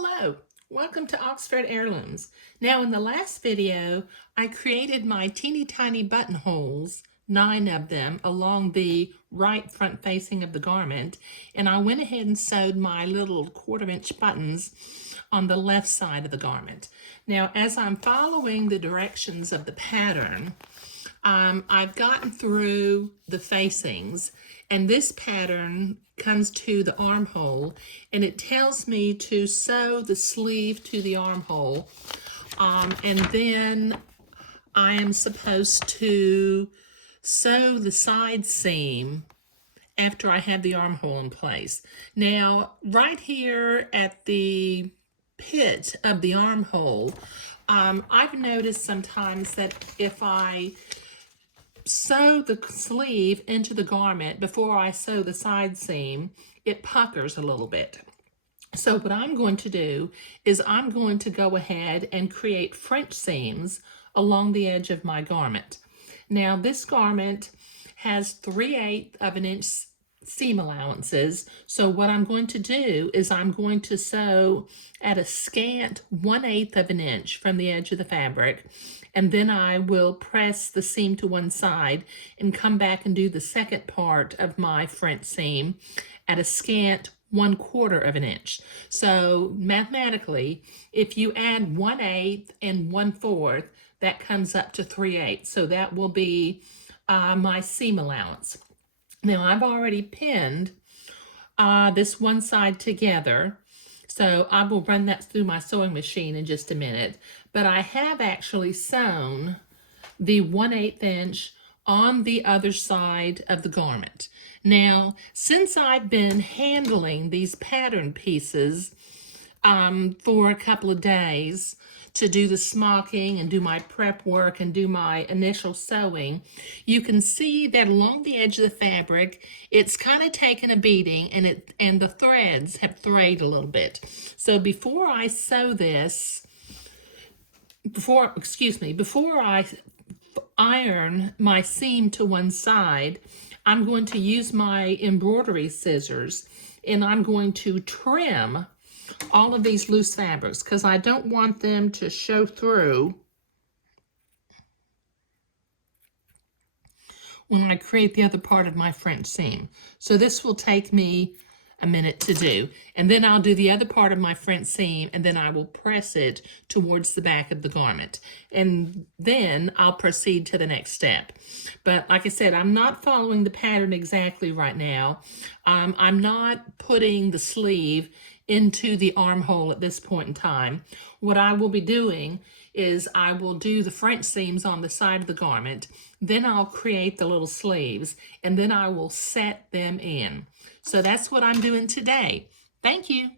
Hello, welcome to Oxford Heirlooms. Now in the last video, I created my teeny tiny buttonholes, 9 of them, along the right front facing of the garment, and I went ahead and sewed my little 1/4" buttons on the left side of the garment. Now as I'm following the directions of the pattern, I've gotten through the facings, and this pattern comes to the armhole, and it tells me to sew the sleeve to the armhole, and then I am supposed to sew the side seam after I have the armhole in place. Now, right here at the pit of the armhole, I've noticed sometimes that if I sew the sleeve into the garment before I sew the side seam, it puckers a little bit. So what I'm going to do is I'm going to go ahead and create French seams along the edge of my garment. Now this garment has 3/8 of an inch seam allowances. So what I'm going to do is I'm going to sew at a scant 1/8 of an inch from the edge of the fabric, and then I will press the seam to one side and come back and do the second part of my French seam at a scant 1/4 of an inch. So mathematically, if you add 1/8 and 1/4, that comes up to 3/8. So that will be my seam allowance. Now I've already pinned this one side together, so I will run that through my sewing machine in just a minute. But I have actually sewn the 1/8 inch on the other side of the garment. Now, since I've been handling these pattern pieces for a couple of days to do the smocking and do my prep work and do my initial sewing, you can see that along the edge of the fabric, it's kind of taken a beating, and the threads have frayed a little bit. So before I sew this, before I iron my seam to one side, I'm going to use my embroidery scissors, and I'm going to trim all of these loose fabrics because I don't want them to show through when I create the other part of my French seam. So this will take me a minute to do, and then I'll do the other part of my French seam, and then I will press it towards the back of the garment, and then I'll proceed to the next step. But like I said, I'm not following the pattern exactly right now. I'm not putting the sleeve into the armhole at this point in time. What I will be doing is I will do the French seams on the side of the garment, then I'll create the little sleeves, and then I will set them in. So that's what I'm doing today. Thank you.